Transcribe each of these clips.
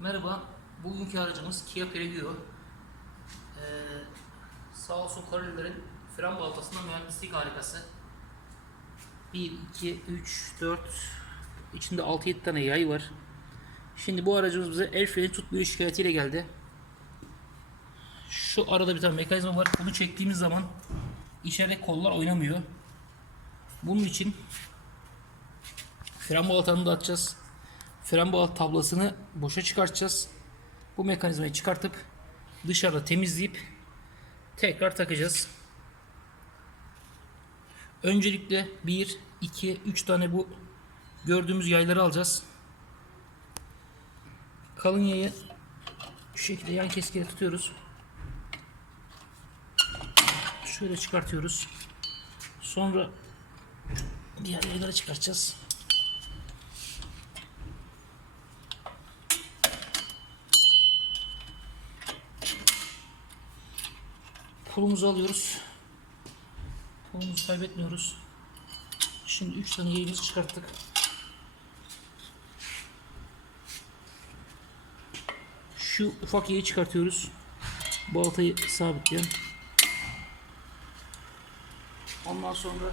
Merhaba, bugünkü aracımız Kia Piaggio. Ee, sağ olsun Korelilerin fren baltasında mühendislik harikası. 1, 2, 3, 4, içinde 6-7 tane yay var. Şimdi bu aracımız bize el freni tutmuyor şikayetiyle geldi. Şu arada bir tane mekanizma var. Bunu çektiğimiz zaman içeride kollar oynamıyor. Bunun için fren balataını da atacağız. Fren balata tablasını boşa çıkartacağız. Bu mekanizmayı çıkartıp dışarıda temizleyip tekrar takacağız. Öncelikle 1, 2, 3 tane bu gördüğümüz yayları alacağız. Kalın yayı şu şekilde yan keskiyle tutuyoruz. Şöyle çıkartıyoruz. Sonra diğer yayları çıkartacağız. Pulumuzu alıyoruz. Pulumuzu kaybetmiyoruz. Şimdi 3 tane yayımızı çıkarttık. Şu ufak yayı çıkartıyoruz. Baltayı sabitleyen. Ondan sonra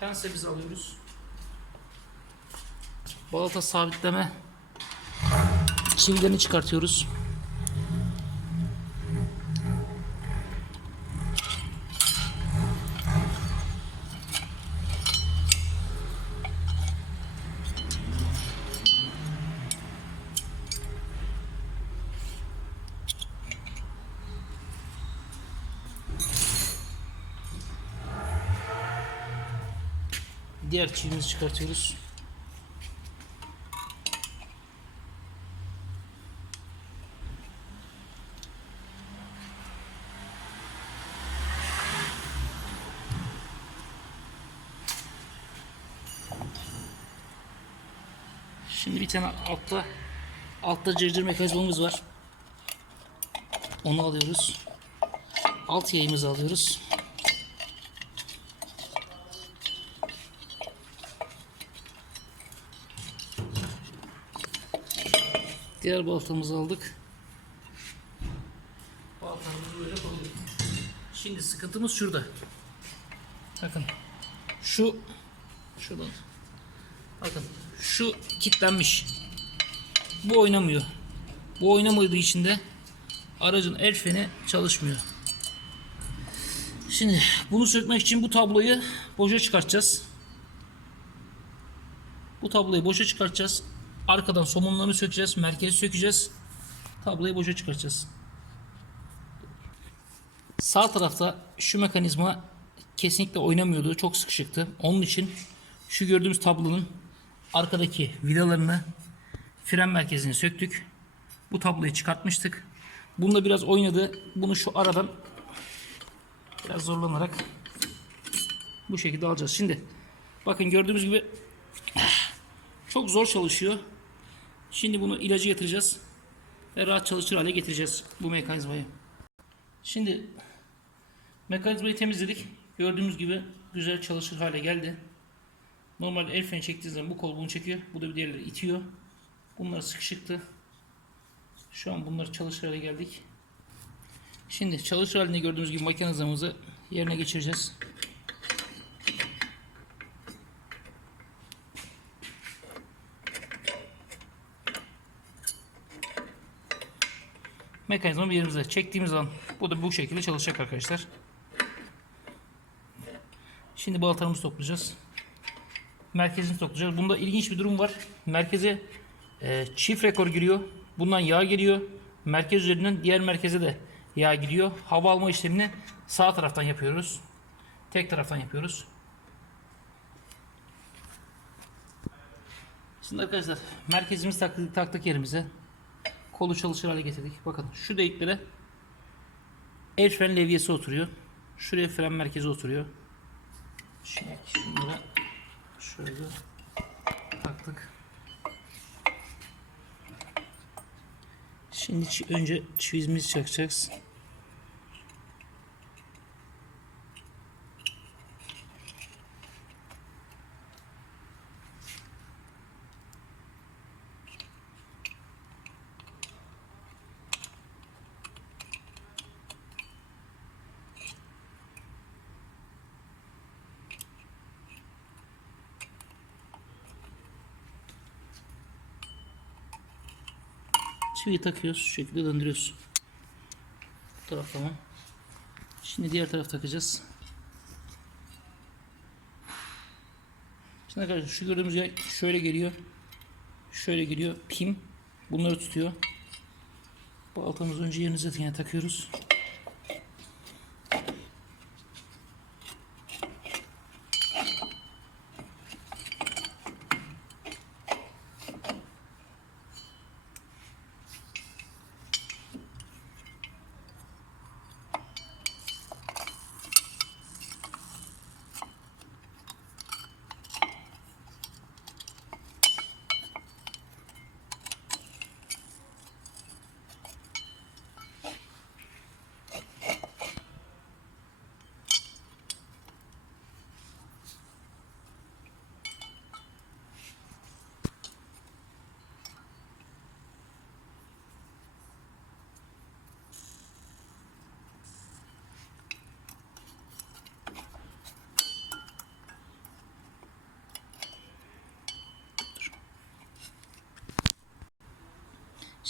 pensemizi alıyoruz. Balata sabitleme çivilerini çıkartıyoruz. Diğer çivimizi çıkartıyoruz. Şimdi bir tane altta altta cırcır mekanizmamız var. Onu alıyoruz. Alt yayımızı alıyoruz. Diğer baltamızı aldık. Baltamızı böyle koyduk. Şimdi sıkıntımız şurada. Bakın. Şu şuradan. Bakın. Şu kilitlenmiş. Bu oynamıyor. Bu oynamadığı için de aracın el freni çalışmıyor. Şimdi bunu sökmek için bu tabloyu boşa çıkartacağız. Bu tabloyu boşa çıkartacağız. Arkadan somunlarını sökeceğiz. Merkezi sökeceğiz. Tabloyu boşa çıkartacağız. Sağ tarafta şu mekanizma kesinlikle oynamıyordu. Çok sıkışıktı. Onun için şu gördüğümüz tablonun arkadaki vidalarını fren merkezini söktük. Bu tabloyu çıkartmıştık. Bunda biraz oynadı. Bunu şu aradan biraz zorlanarak bu şekilde alacağız. Şimdi bakın gördüğümüz gibi çok zor çalışıyor. Şimdi bunu ilacı yatıracağız ve rahat çalışır hale getireceğiz bu mekanizmayı. Şimdi mekanizmayı temizledik. Gördüğümüz gibi güzel çalışır hale geldi. Normal el freni çektiğiniz zaman bu kol bunu çekiyor. Bu da bir diğerleri itiyor. Bunlar sıkışıktı. Şu an bunlar çalışır hale geldik. Şimdi çalışır halinde gördüğümüz gibi mekanizmamızı yerine geçireceğiz. Mekanizmamı yerimize çektiğimiz zaman bu da bu şekilde çalışacak arkadaşlar. Şimdi baltalarımızı toplayacağız. Merkezini toplayacağız. Bunda ilginç bir durum var. Merkeze e, çift rekor giriyor. Bundan yağ geliyor. Merkez üzerinden diğer merkeze de yağ gidiyor. Hava alma işlemini sağ taraftan yapıyoruz. Tek taraftan yapıyoruz. Şimdi arkadaşlar merkezimizi taktık, taktık yerimize. Kolu çalışır hale getirdik. Bakın şu deliklere el fren levyesi oturuyor. Şuraya fren merkezi oturuyor. Şimdi şunları şöyle taktık. Şimdi önce çivimizi çakacağız. Çiviyi takıyoruz. Şu şekilde döndürüyoruz. Bu taraf tamam. Şimdi diğer taraf takacağız. Şimdi arkadaşlar şu gördüğümüz yer şöyle geliyor. Şöyle geliyor. Pim. Bunları tutuyor. Baltamızı önce yerine zaten takıyoruz.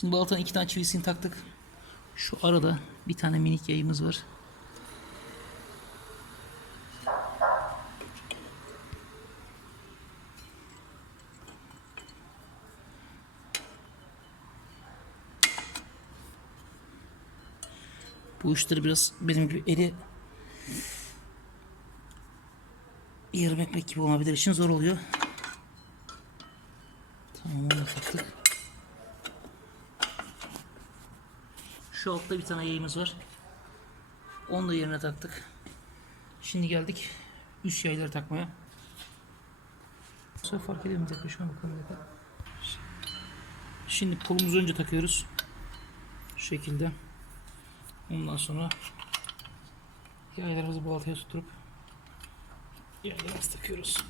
Şimdi baltanın iki tane çivisini taktık. Şu arada bir tane minik yayımız var. Bu işleri biraz benim gibi eli yarım ekmek gibi olabilir için zor oluyor. Tamam onu taktık. Şu altta bir tane yayımız var. Onu da yerine taktık. Şimdi geldik üst yayları takmaya. Sefer fark ediyor mu? Bir dakika şuna bakalım. bir dakika. Şimdi kolumuzu önce takıyoruz. Şu şekilde. Ondan sonra yaylarımızı baltaya tutturup yaylarımızı takıyoruz.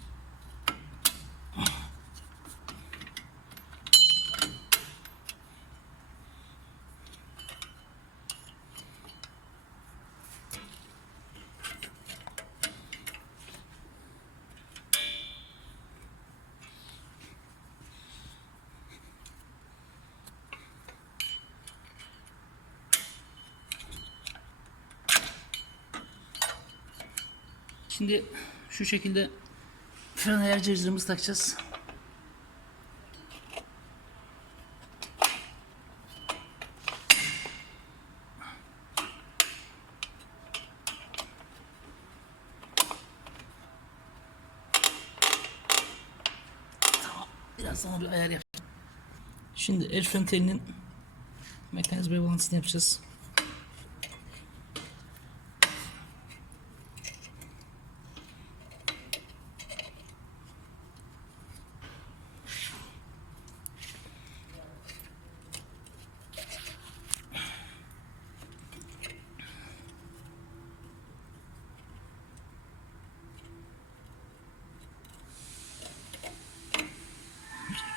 Şimdi şu şekilde fren ayar cihazlarımızı takacağız. Tamam. Biraz sana bir ayar yap. Şimdi el fren telinin mekanizma bağlantısını yapacağız.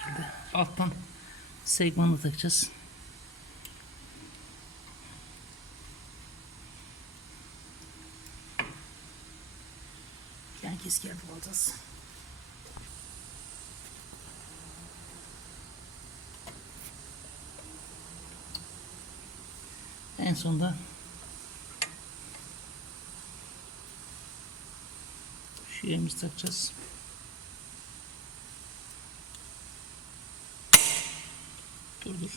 şekilde alttan segmanla takacağız. Yani keski yapıp alacağız. En sonunda şu yerimizi takacağız. Dur dur.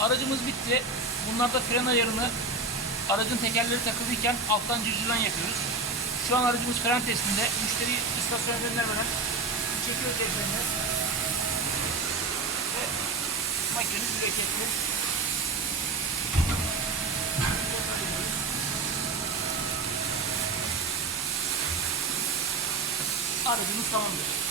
Aracımız bitti. Bunlarda fren ayarını aracın tekerleri takılıyken alttan cırcıran yapıyoruz. Şu an aracımız fren testinde. Müşteri istasyona göndermeden çekiyoruz ekranını. Ve makinemiz hareketli. Aracımız tamamdır.